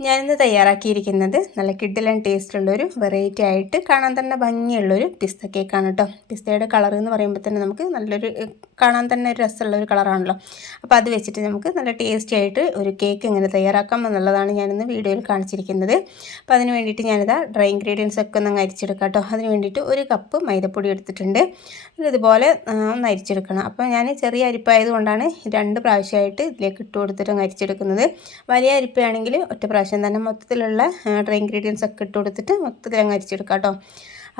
ഞാനിന്ന് തയ്യാറാക്കിയിരിക്കുന്നത് നല്ല കിഡിലൻ ടേസ്റ്റുള്ളൊരു വെറൈറ്റി ആയിട്ട് കാണാൻ തന്നെ ഭംഗിയുള്ളൊരു പിസ്ത കേക്കാണ് കേട്ടോ പിസ്തയുടെ കളർ എന്ന് പറയുമ്പോൾ തന്നെ നമുക്ക് നല്ലൊരു കാണാൻ തന്നെ ഒരു രസമുള്ള ഒരു കളറാണല്ലോ. അപ്പോൾ അത് വെച്ചിട്ട് നമുക്ക് നല്ല ടേസ്റ്റി ആയിട്ട് ഒരു കേക്ക് എങ്ങനെ തയ്യാറാക്കാം എന്നുള്ളതാണ് ഞാനിന്ന് വീഡിയോയിൽ കാണിച്ചിരിക്കുന്നത്. അപ്പോൾ അതിന് വേണ്ടിയിട്ട് ഞാനിതാ ഡ്രൈ ഇൻഗ്രീഡിയൻസ് ഒക്കെ ഒന്ന് അരിച്ചെടുക്കാം കേട്ടോ. അതിന് വേണ്ടിയിട്ട് ഒരു കപ്പ് മൈദപ്പൊടി എടുത്തിട്ടുണ്ട്. ഇതുപോലെ ഒന്ന് അരിച്ചെടുക്കണം. അപ്പോൾ ഞാൻ ചെറിയ അരിപ്പായതുകൊണ്ടാണ് രണ്ട് പ്രാവശ്യമായിട്ട് ഇതിലേക്ക് ഇട്ട് കൊടുത്തിട്ട് അരിച്ചെടുക്കുന്നത്. വലിയ അരിപ്പയാണെങ്കിൽ ഒറ്റ പ്രാവശ്യം തന്നെ മൊത്തത്തിലുള്ള ഡ്രൈ ഇൻഗ്രീഡിയൻസ് ഒക്കെ ഇട്ട് കൊടുത്തിട്ട് മൊത്തത്തിൽ അങ്ങ് അരിച്ചെടുക്കാം കേട്ടോ.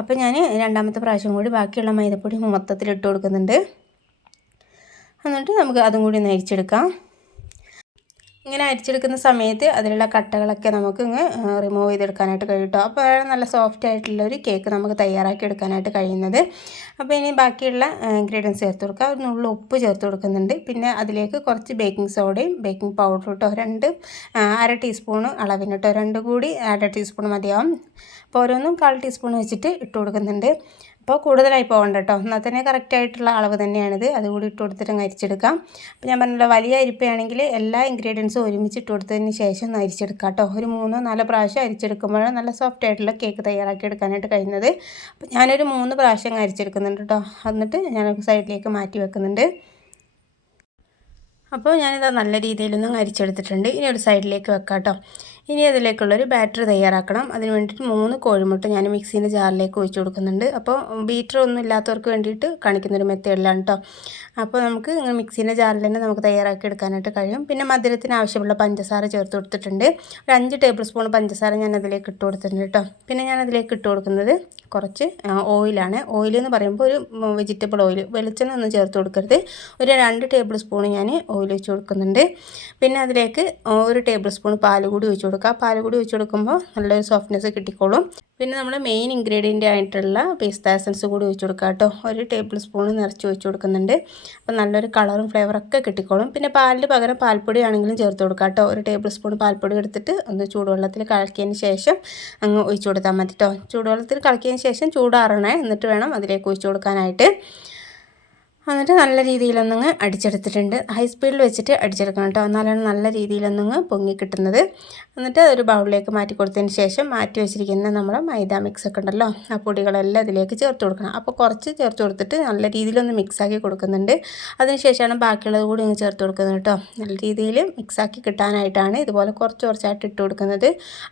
അപ്പോൾ ഞാൻ രണ്ടാമത്തെ പ്രാവശ്യം കൂടി ബാക്കിയുള്ള മൈദപ്പൊടി മൊത്തത്തിൽ ഇട്ട് കൊടുക്കുന്നുണ്ട്. എന്നിട്ട് നമുക്ക് അതും കൂടി ഒന്ന് അരിച്ചെടുക്കാം. ഇങ്ങനെ അരിച്ചെടുക്കുന്ന സമയത്ത് അതിലുള്ള കട്ടകളൊക്കെ നമുക്ക് ഇങ്ങ് റിമൂവ് ചെയ്തെടുക്കാനായിട്ട് കഴിയും അപ്പോൾ നല്ല സോഫ്റ്റ് ആയിട്ടുള്ള ഒരു കേക്ക് നമുക്ക് തയ്യാറാക്കി എടുക്കാനായിട്ട് കഴിയുന്നത്. അപ്പോൾ ഇനി ബാക്കിയുള്ള ഇൻഗ്രീഡിയൻസ് ചേർത്ത് കൊടുക്കുക ഒരു നുള്ളു ഉപ്പ് ചേർത്ത് കൊടുക്കുന്നുണ്ട്. പിന്നെ അതിലേക്ക് കുറച്ച് ബേക്കിംഗ് സോഡയും ബേക്കിംഗ് പൗഡറും ഇട്ടോ രണ്ട് അര ടീസ്പൂണ് അളവിന് കേട്ടോ രണ്ട് കൂടി അര ടീസ്പൂൺ മതിയാവും. അപ്പോൾ ഓരോന്നും കാൽ ടീസ്പൂൺ വെച്ചിട്ട് ഇട്ട് കൊടുക്കുന്നുണ്ട്. അപ്പോൾ കൂടുതലായി പോകണ്ട കേട്ടോ. എന്നാൽ തന്നെ കറക്റ്റായിട്ടുള്ള അളവ് തന്നെയാണിത്. അതുകൂടി ഇട്ട് കൊടുത്തിട്ട് അരിച്ചെടുക്കാം. അപ്പോൾ ഞാൻ പറഞ്ഞല്ലോ വലിയ അരിപ്പയാണെങ്കിൽ എല്ലാ ഇൻഗ്രീഡിയൻസും ഒരുമിച്ച് ഇട്ട് കൊടുത്തതിന് ശേഷം ഒന്ന് അരിച്ചെടുക്കാം കേട്ടോ. ഒരു മൂന്നോ നാലോ പ്രാവശ്യം അരിച്ചെടുക്കുമ്പോഴാണ് നല്ല സോഫ്റ്റ് ആയിട്ടുള്ള കേക്ക് തയ്യാറാക്കി എടുക്കാനായിട്ട് കഴിയുന്നത്. അപ്പോൾ ഞാനൊരു മൂന്ന് പ്രാവശ്യം അരിച്ചെടുക്കുന്നുണ്ട് കേട്ടോ. എന്നിട്ട് ഞാൻ സൈഡിലേക്ക് മാറ്റി വെക്കുന്നുണ്ട്. അപ്പോൾ ഞാനിത് നല്ല രീതിയിലൊന്നും അരിച്ചെടുത്തിട്ടുണ്ട്. ഇനി ഒരു സൈഡിലേക്ക് വെക്കാം കേട്ടോ. ഇനി അതിലേക്കുള്ളൊരു ബാറ്റർ തയ്യാറാക്കണം. അതിന് വേണ്ടിയിട്ട് മൂന്ന് കോഴിമുട്ട ഞാൻ മിക്സീന്റെ ജാറിലേക്ക് ഒഴിച്ചു കൊടുക്കുന്നുണ്ട്. അപ്പോൾ ബീറ്റർ ഒന്നും ഇല്ലാത്തവർക്ക് വേണ്ടിയിട്ട് കാണിക്കുന്നൊരു മെത്തേഡിലാണ് കേട്ടോ അപ്പോൾ നമുക്ക് ഇങ്ങനെ മിക്സീന്റെ ജാറിൽ തന്നെ നമുക്ക് തയ്യാറാക്കി എടുക്കാനായിട്ട് കഴിയും. പിന്നെ മധുരത്തിന് ആവശ്യമുള്ള പഞ്ചസാര ചേർത്ത് കൊടുത്തിട്ടുണ്ട്. ഒരു അഞ്ച് ടേബിൾ സ്പൂൺ പഞ്ചസാര ഞാൻ അതിലേക്ക് ഇട്ട് കൊടുത്തിട്ടുണ്ട് കേട്ടോ പിന്നെ ഞാൻ അതിലേക്ക് ഇട്ട് കൊടുക്കുന്നത് കുറച്ച് ഓയിലാണ്. ഓയിൽ എന്ന് പറയുമ്പോൾ ഒരു വെജിറ്റബിൾ ഓയിൽ. വെളിച്ചെണ്ണ ഒന്നും ചേർത്ത് കൊടുക്കരുത്. ഒരു രണ്ട് ടേബിൾ സ്പൂൺ ഞാൻ ഓയിൽ വെച്ച് കൊടുക്കുന്നുണ്ട്. പിന്നെ അതിലേക്ക് ഒരു ടേബിൾ സ്പൂൺ പാൽ കൂടി ഒഴിച്ച് കൊടുക്കുക. പാൽ കൂടി ഒഴിച്ച് കൊടുക്കുമ്പോൾ നല്ലൊരു സോഫ്റ്റ്നെസ് കിട്ടിക്കോളും. പിന്നെ നമ്മൾ മെയിൻ ഇൻഗ്രീഡിയന്റ് ആയിട്ടുള്ള പേസ്റ്റ് എസൻസ് കൂടി ഒഴിച്ച് കൊടുക്കുക കേട്ടോ. ഒരു ടേബിൾ സ്പൂൺ നിറച്ച് ഒഴിച്ച് കൊടുക്കുന്നുണ്ട്. അപ്പോൾ നല്ലൊരു കളറും ഫ്ലേവറൊക്കെ കിട്ടിക്കോളും. പിന്നെ പാലിന് പകരം പാൽപ്പൊടി ആണെങ്കിലും ചേർത്ത് കൊടുക്കുക കേട്ടോ. ഒരു ടേബിൾ സ്പൂൺ പാൽപ്പൊടി എടുത്തിട്ട് ഒന്ന് ചൂടുവെള്ളത്തിൽ കലക്കിയതിന് ശേഷം അങ്ങ് ഒഴിച്ച് കൊടുത്താൽ മതി കേട്ടോ. ചൂടുവെള്ളത്തിൽ കലക്കിയതിന് ശേഷം ചൂടാറണേ. എന്നിട്ട് വേണം അതിലേക്ക് ഒഴിച്ച് കൊടുക്കാനായിട്ട്. എന്നിട്ട് നല്ല രീതിയിലൊന്നങ്ങ് അടിച്ചെടുത്തിട്ടുണ്ട്. ഹൈ സ്പീഡിൽ വെച്ചിട്ട് അടിച്ചെടുക്കണം കേട്ടോ. എന്നാലാണ് നല്ല രീതിയിലൊന്നങ്ങ് പൊങ്ങി കിട്ടുന്നത്. എന്നിട്ട് ഒരു ബൗളിലേക്ക് മാറ്റി കൊടുത്തതിന് ശേഷം മാറ്റി വെച്ചിരിക്കുന്ന നമ്മുടെ മൈദ മിക്സ് ഒക്കെ ഉണ്ടല്ലോ ആ പൊടികളെല്ലാം ഇതിലേക്ക് ചേർത്ത് കൊടുക്കണം. അപ്പോൾ കുറച്ച് ചേർത്ത് കൊടുത്തിട്ട് നല്ല രീതിയിലൊന്ന് മിക്സാക്കി കൊടുക്കുന്നുണ്ട്. അതിനുശേഷമാണ് ബാക്കിയുള്ളത് കൂടി ഇങ്ങ് ചേർത്ത് കൊടുക്കുന്നത് കേട്ടോ. നല്ല രീതിയിൽ മിക്സാക്കി കിട്ടാനായിട്ടാണ് ഇതുപോലെ കുറച്ച് കുറച്ചായിട്ട് ഇട്ട് കൊടുക്കുന്നത്.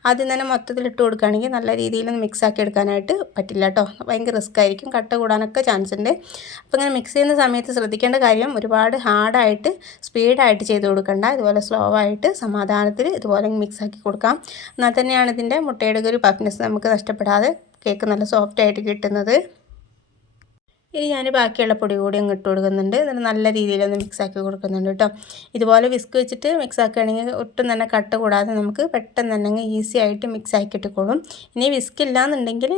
ആദ്യം തന്നെ മൊത്തത്തിൽ ഇട്ട് കൊടുക്കുകയാണെങ്കിൽ നല്ല രീതിയിലൊന്ന് മിക്സാക്കി എടുക്കാനായിട്ട് പറ്റില്ല കേട്ടോ. ഭയങ്കര റിസ്ക് ആയിരിക്കും. കട്ട കൂടാനൊക്കെ ചാൻസ് ഉണ്ട്. അപ്പോൾ ഇങ്ങനെ മിക്സ് ചെയ്യുന്ന സമയത്ത് ശ്രദ്ധിക്കേണ്ട കാര്യം ഒരുപാട് ഹാർഡായിട്ട് സ്പീഡായിട്ട് ചെയ്ത് കൊടുക്കണ്ട. ഇതുപോലെ സ്ലോ ആയിട്ട് സമാധാനത്തിൽ ഇതുപോലെ മിക്സ് ആക്കി കൊടുക്കാം. എന്നാൽ തന്നെയാണ് ഇതിന്റെ മുട്ടയുടെ ഒരു പഫ്നെസ് നമുക്ക് നഷ്ടപ്പെടാതെ കേക്ക് നല്ല സോഫ്റ്റ് ആയിട്ട് കിട്ടുന്നത്. ഇനി ഞാൻ ബാക്കിയുള്ള പൊടി കൂടി അങ്ങ് ഇട്ട് കൊടുക്കുന്നുണ്ട്. എന്നിട്ട് നല്ല രീതിയിലൊന്ന് മിക്സ് ആക്കി കൊടുക്കുന്നുണ്ട് കേട്ടോ ഇതുപോലെ വിസ്ക് വെച്ചിട്ട് മിക്സ് ആക്കുകയാണെങ്കിൽ ഒട്ടും തന്നെ കട്ട് കൂടാതെ നമുക്ക് പെട്ടെന്ന് തന്നെ ഈസി ആയിട്ട് മിക്സ് ആക്കി ഇട്ടിക്കോളും ഇനി വിസ്ക് ഇല്ലാന്നുണ്ടെങ്കിൽ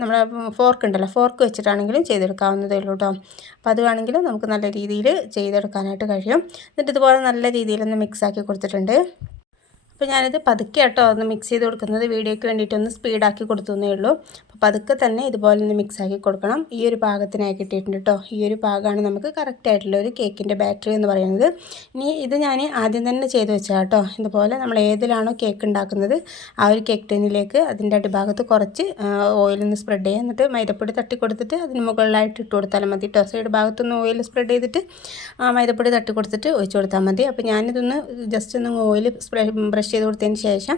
നമ്മൾ ഫോർക്ക് ഉണ്ടല്ലോ ഫോർക്ക് വെച്ചിട്ടാണെങ്കിലും ചെയ്തെടുക്കാവുന്നതേ ഉള്ളൂ കേട്ടോ അപ്പോൾ അത് വേണമെങ്കിൽ നമുക്ക് നല്ല രീതിയിൽ ചെയ്തെടുക്കാനായിട്ട് കഴിയും. എന്നിട്ട് ഇതുപോലെ നല്ല രീതിയിലൊന്ന് മിക്സ് ആക്കി കൊടുത്തിട്ടുണ്ട്. അപ്പോൾ ഞാനിത് പതുക്കെ കേട്ടോ ഒന്ന് മിക്സ് ചെയ്ത് കൊടുക്കുന്നത്. വീഡിയോയ്ക്ക് വേണ്ടിയിട്ടൊന്ന് സ്പീഡാക്കി കൊടുത്തേ ഉള്ളൂ. അപ്പോൾ പതുക്കെ തന്നെ ഇതുപോലെ ഒന്ന് മിക്സ് ആക്കി കൊടുക്കണം. ഈ ഒരു പാകത്തിനായി കിട്ടിയിട്ടുണ്ട് കേട്ടോ. ഈ ഒരു പാകമാണ് നമുക്ക് കറക്റ്റ് ആയിട്ടുള്ള ഒരു കേക്കിന്റെ ബാറ്ററി എന്ന് പറയുന്നത്. ഇനി ഇത് ഞാൻ ആദ്യം തന്നെ ചെയ്ത് വെച്ചാൽ കേട്ടോ. ഇതുപോലെ നമ്മൾ ഏതിലാണോ കേക്ക് ഉണ്ടാക്കുന്നത് ആ ഒരു കേക്ക് ടിന്നിലേക്ക് അതിന്റെ അടിഭാഗത്ത് കുറച്ച് ഓയിലൊന്ന് സ്പ്രെഡ് ചെയ്യുക എന്നിട്ട് മൈദപ്പൊടി തട്ടി കൊടുത്തിട്ട് അതിന് മുകളിലായിട്ട് ഇട്ട് കൊടുത്താലും മതി കേട്ടോ. സൈഡ് ഭാഗത്തൊന്ന് ഓയിൽ സ്പ്രെഡ് ചെയ്തിട്ട് ആ മൈദപ്പൊടി തട്ടി കൊടുത്തിട്ട് ഒഴിച്ച് കൊടുത്താൽ മതി. അപ്പോൾ ഞാനിതൊന്ന് ജസ്റ്റ് ഒന്ന് ഓയിൽ സ്പ്രേ ബ്രഷ് ചെയ്ത് കൊടുത്തതിന് ശേഷം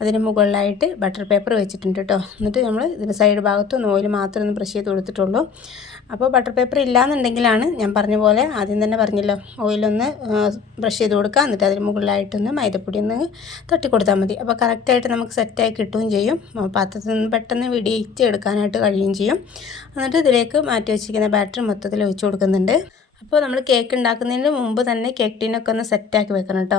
അതിന് മുകളിലായിട്ട് ബട്ടർ പേപ്പർ വെച്ചിട്ടുണ്ട് കേട്ടോ എന്നിട്ട് നമ്മൾ ഇതിന്റെ സൈഡ് ഭാഗത്തും ഓയിൽ മാത്രം ഒന്ന് ബ്രഷ് ചെയ്ത് കൊടുത്തിട്ടുള്ളൂ. അപ്പോൾ ബട്ടർ പേപ്പർ ഇല്ലാന്നുണ്ടെങ്കിലാണ് ഞാൻ പറഞ്ഞ പോലെ ആദ്യം തന്നെ പറഞ്ഞല്ലോ ഓയിലൊന്ന് ബ്രഷ് ചെയ്ത് കൊടുക്കുക. എന്നിട്ട് അതിന് മുകളിലായിട്ടൊന്ന് മൈദപ്പൊടി ഒന്ന് തട്ടി കൊടുത്താൽ മതി. അപ്പോൾ കറക്റ്റായിട്ട് നമുക്ക് സെറ്റായി കിട്ടുകയും ചെയ്യും. പാത്രത്തിൽ നിന്ന് പെട്ടെന്ന് വിടിയിച്ച് എടുക്കാനായിട്ട് കഴിയുകയും ചെയ്യും. എന്നിട്ട് ഇതിലേക്ക് മാറ്റി വെച്ചിരിക്കുന്ന ബാറ്ററി മൊത്തത്തിൽ ഒഴിച്ചു കൊടുക്കുന്നുണ്ട്. അപ്പോൾ നമ്മൾ കേക്ക് ഉണ്ടാക്കുന്നതിന് മുമ്പ് തന്നെ കേക്ക് ടീനൊക്കെ ഒന്ന് സെറ്റാക്കി വെക്കണം കേട്ടോ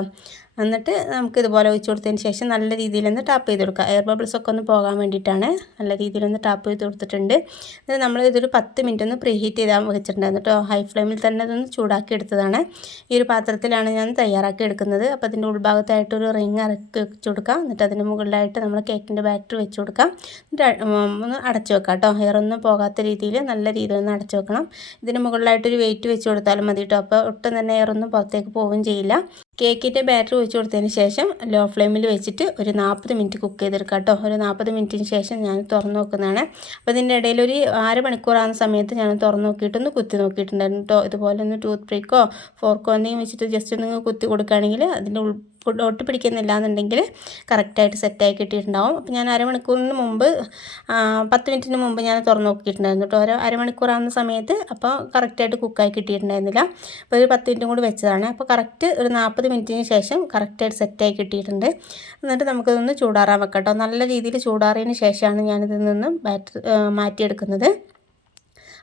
എന്നിട്ട് നമുക്ക് ഇതുപോലെ ഒഴിച്ച് കൊടുത്തതിന് ശേഷം നല്ല രീതിയിലൊന്ന് ടാപ്പ് ചെയ്ത് കൊടുക്കുക. എയർ ബബിൾസ് ഒക്കെ ഒന്ന് പോകാൻ വേണ്ടിയിട്ടാണ് നല്ല രീതിയിലൊന്ന് ടാപ്പ് ചെയ്ത് കൊടുത്തിട്ടുണ്ട്. എന്നിട്ട് നമ്മൾ ഇതൊരു പത്ത് മിനിറ്റ് ഒന്ന് പ്രീ ഹീറ്റ് ചെയ്താൽ വെച്ചിട്ടുണ്ടായിരുന്നു കേട്ടോ ഹൈ ഫ്ലെയിമിൽ തന്നെ അതൊന്ന് ചൂടാക്കി എടുത്തതാണ്. ഈ ഒരു പാത്രത്തിലാണ് ഞാൻ തയ്യാറാക്കി എടുക്കുന്നത്. അപ്പോൾ അതിന്റെ ഉൾഭാഗത്തായിട്ടൊരു റിങ് ഇറക്കി വെച്ച് കൊടുക്കാം. എന്നിട്ട് അതിന്റെ മുകളിലായിട്ട് നമ്മൾ കേക്കിന്റെ ബാറ്റർ വെച്ച് കൊടുക്കാം. എന്നിട്ട് ഒന്ന് അടച്ചു വെക്കാം കേട്ടോ എയർ ഒന്നും പോകാത്ത രീതിയിൽ നല്ല രീതിയിൽ ഒന്ന് അടച്ചു വെക്കണം. ഇതിന് മുകളിലായിട്ടൊരു വെയിറ്റ് വെച്ച് കൊടുത്താലും മതി കേട്ടോ അപ്പോൾ ഒട്ടും തന്നെ എയർ ഒന്നും പുറത്തേക്ക് പോവുകയും ചെയ്യില്ല. കേക്കിന്റെ ബാറ്റർ ഒഴിച്ച് കൊടുത്തതിന് ശേഷം ലോ ഫ്ലെയിമിൽ വെച്ചിട്ട് ഒരു നാൽപ്പത് മിനിറ്റ് കുക്ക് ചെയ്തെടുക്കാം കേട്ടോ. ഒരു നാൽപ്പത് മിനിറ്റിന് ശേഷം ഞാൻ തുറന്ന് നോക്കുന്നതാണ്. അപ്പോൾ ഇതിന്റെ ഇടയിൽ ഒരു അര മണിക്കൂറാകുന്ന സമയത്ത് ഞാൻ തുറന്ന് നോക്കിയിട്ടൊന്ന് കുത്തി നോക്കിയിട്ടുണ്ടായിരുന്നു കേട്ടോ. ഇതുപോലെ ഒന്ന് ടൂത്ത് ബ്രേക്കോ ഫോർക്കോ എന്തെങ്കിലും വെച്ചിട്ട് ജസ്റ്റ് ഒന്ന് കുത്തി കൊടുക്കുകയാണെങ്കിൽ അതിന്റെ ഉൾ ഒട്ടി പിടിക്കുന്നില്ല എന്നുണ്ടെങ്കിൽ കറക്റ്റായിട്ട് സെറ്റായി കിട്ടിയിട്ടുണ്ടാവും. അപ്പോൾ ഞാൻ അരമണിക്കൂറിന് മുമ്പ് പത്ത് മിനിറ്റിന് മുമ്പ് ഞാൻ തുറന്ന് നോക്കിയിട്ടുണ്ടായിരുന്നു കേട്ടോ. ഒരു അരമണിക്കൂറാകുന്ന സമയത്ത് അപ്പോൾ കറക്റ്റായിട്ട് കുക്കായി കിട്ടിയിട്ടുണ്ടായിരുന്നില്ല. അപ്പോൾ ഒരു പത്ത് മിനിറ്റും കൂടി വെച്ചതാണ്. അപ്പോൾ കറക്റ്റ് ഒരു നാൽപ്പത് മിനിറ്റിന് ശേഷം കറക്റ്റായിട്ട് സെറ്റായി കിട്ടിയിട്ടുണ്ട്. എന്നിട്ട് നമുക്കിതൊന്ന് ചൂടാറാൻ വെക്കാം കേട്ടോ. നല്ല രീതിയിൽ ചൂടാറിയതിന് ശേഷമാണ് ഞാനിതിൽ നിന്നും ബാറ്റർ മാറ്റിയെടുക്കുന്നത്.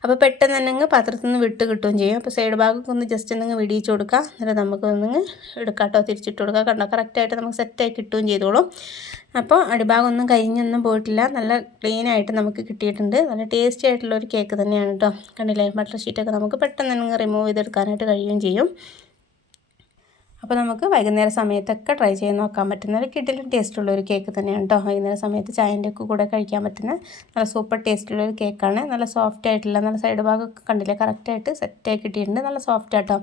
അപ്പോൾ പെട്ടെന്ന് തന്നെ പാത്രത്തിൽ നിന്ന് വിട്ട് കിട്ടുകയും ചെയ്യും. അപ്പോൾ സൈഡ് ഭാഗമൊക്കെ ഒന്ന് ജസ്റ്റ് ഒന്ന് വിടിയിച്ച് കൊടുക്കുക എന്നിട്ട് നമുക്ക് ഒന്ന് എടുക്കാട്ടോ. തിരിച്ചിട്ട് കൊടുക്കുക കണ്ടോ? കറക്റ്റായിട്ട് നമുക്ക് സെറ്റായി കിട്ടുകയും ചെയ്തോളും. അപ്പോൾ അടിഭാഗം ഒന്നും കരിഞ്ഞൊന്നും പോയിട്ടില്ല. നല്ല ക്ലീൻ ആയിട്ട് നമുക്ക് കിട്ടിയിട്ടുണ്ട്. നല്ല ടേസ്റ്റി ആയിട്ടുള്ള ഒരു കേക്ക് തന്നെയാണ് കേട്ടോ കണ്ടില്ലേ? ബട്ടർ ഷീറ്റൊക്കെ നമുക്ക് പെട്ടെന്ന് തന്നെ റിമൂവ് ചെയ്തെടുക്കാനായിട്ട് കഴിയുകയും ചെയ്യും. അപ്പോൾ നമുക്ക് വൈകുന്നേര സമയത്തൊക്കെ ട്രൈ ചെയ്ത് നോക്കാൻ പറ്റുന്ന ഒരു കിഡിലും ടേസ്റ്റുള്ള ഒരു കേക്ക് തന്നെയാണ് കേട്ടോ വൈകുന്നേര സമയത്ത് ചായന്റെ ഒക്കെ കൂടെ കഴിക്കാൻ പറ്റുന്ന നല്ല സൂപ്പർ ടേസ്റ്റുള്ള ഒരു കേക്കാണ് നല്ല സോഫ്റ്റ് ആയിട്ടുള്ള നല്ല സൈഡ് ഭാഗമൊക്കെ കണ്ടില്ലേ? കറക്റ്റായിട്ട് സെറ്റായി കിട്ടിയിട്ടുണ്ട്. നല്ല സോഫ്റ്റ് ആട്ടോ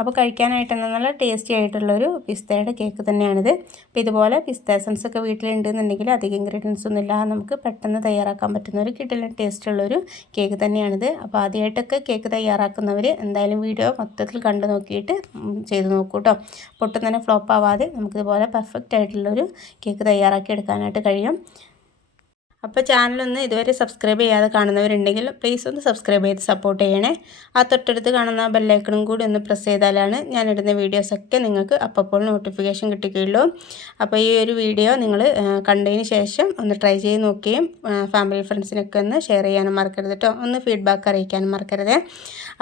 അപ്പോൾ കഴിക്കാനായിട്ട് നല്ല ടേസ്റ്റി ആയിട്ടുള്ള ഒരു പിസ്തയുടെ കേക്ക് തന്നെയാണിത്. അപ്പോൾ ഇതുപോലെ പിസ്ത എസൻസ് ഒക്കെ വീട്ടിലുണ്ടെന്നുണ്ടെങ്കിൽ അധികം ഇൻഗ്രീഡിയൻസ് ഒന്നും ഇല്ലാതെ നമുക്ക് പെട്ടെന്ന് തയ്യാറാക്കാൻ പറ്റുന്ന ഒരു കിഡിലും ടേസ്റ്റുള്ള ഒരു കേക്ക് തന്നെയാണിത്. അപ്പോൾ ആദ്യമായിട്ടൊക്കെ കേക്ക് തയ്യാറാക്കുന്നവർ എന്തായാലും വീഡിയോ മൊത്തത്തിൽ കണ്ടു നോക്കിയിട്ട് ചെയ്ത് നോക്കൂ കേട്ടോ പൊട്ടും തന്നെ ഫ്ലോപ്പ് ആവാതെ നമുക്കിതുപോലെ പെർഫെക്റ്റ് ആയിട്ടുള്ളൊരു കേക്ക് തയ്യാറാക്കി എടുക്കാനായിട്ട് കഴിയും. അപ്പോൾ ചാനലൊന്ന് ഇതുവരെ സബ്സ്ക്രൈബ് ചെയ്യാതെ കാണുന്നവരുണ്ടെങ്കിൽ പ്ലീസ് ഒന്ന് സബ്സ്ക്രൈബ് ചെയ്ത് സപ്പോർട്ട് ചെയ്യണേ. ആ തൊട്ടടുത്ത് കാണുന്ന ബെല്ലൈക്കണും കൂടി ഒന്ന് പ്രസ് ചെയ്താലാണ് ഞാനിടുന്ന വീഡിയോസൊക്കെ നിങ്ങൾക്ക് അപ്പോൾ നോട്ടിഫിക്കേഷൻ കിട്ടുകയുള്ളൂ അപ്പോൾ ഈ ഒരു വീഡിയോ നിങ്ങൾ കണ്ടതിന് ശേഷം ഒന്ന് ട്രൈ ചെയ്ത് നോക്കുകയും ഫാമിലി ഫ്രണ്ട്സിനൊക്കെ ഒന്ന് ഷെയർ ചെയ്യാനും മറക്കരുത് കേട്ടോ ഒന്ന് ഫീഡ്ബാക്ക് അറിയിക്കാനും മറക്കരുത്.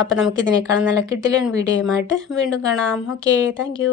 അപ്പോൾ നമുക്ക് നമുക്കിതിനേക്കാളും നല്ല കിട്ടില്ല വീഡിയോയുമായിട്ട് വീണ്ടും കാണാം. Okay thank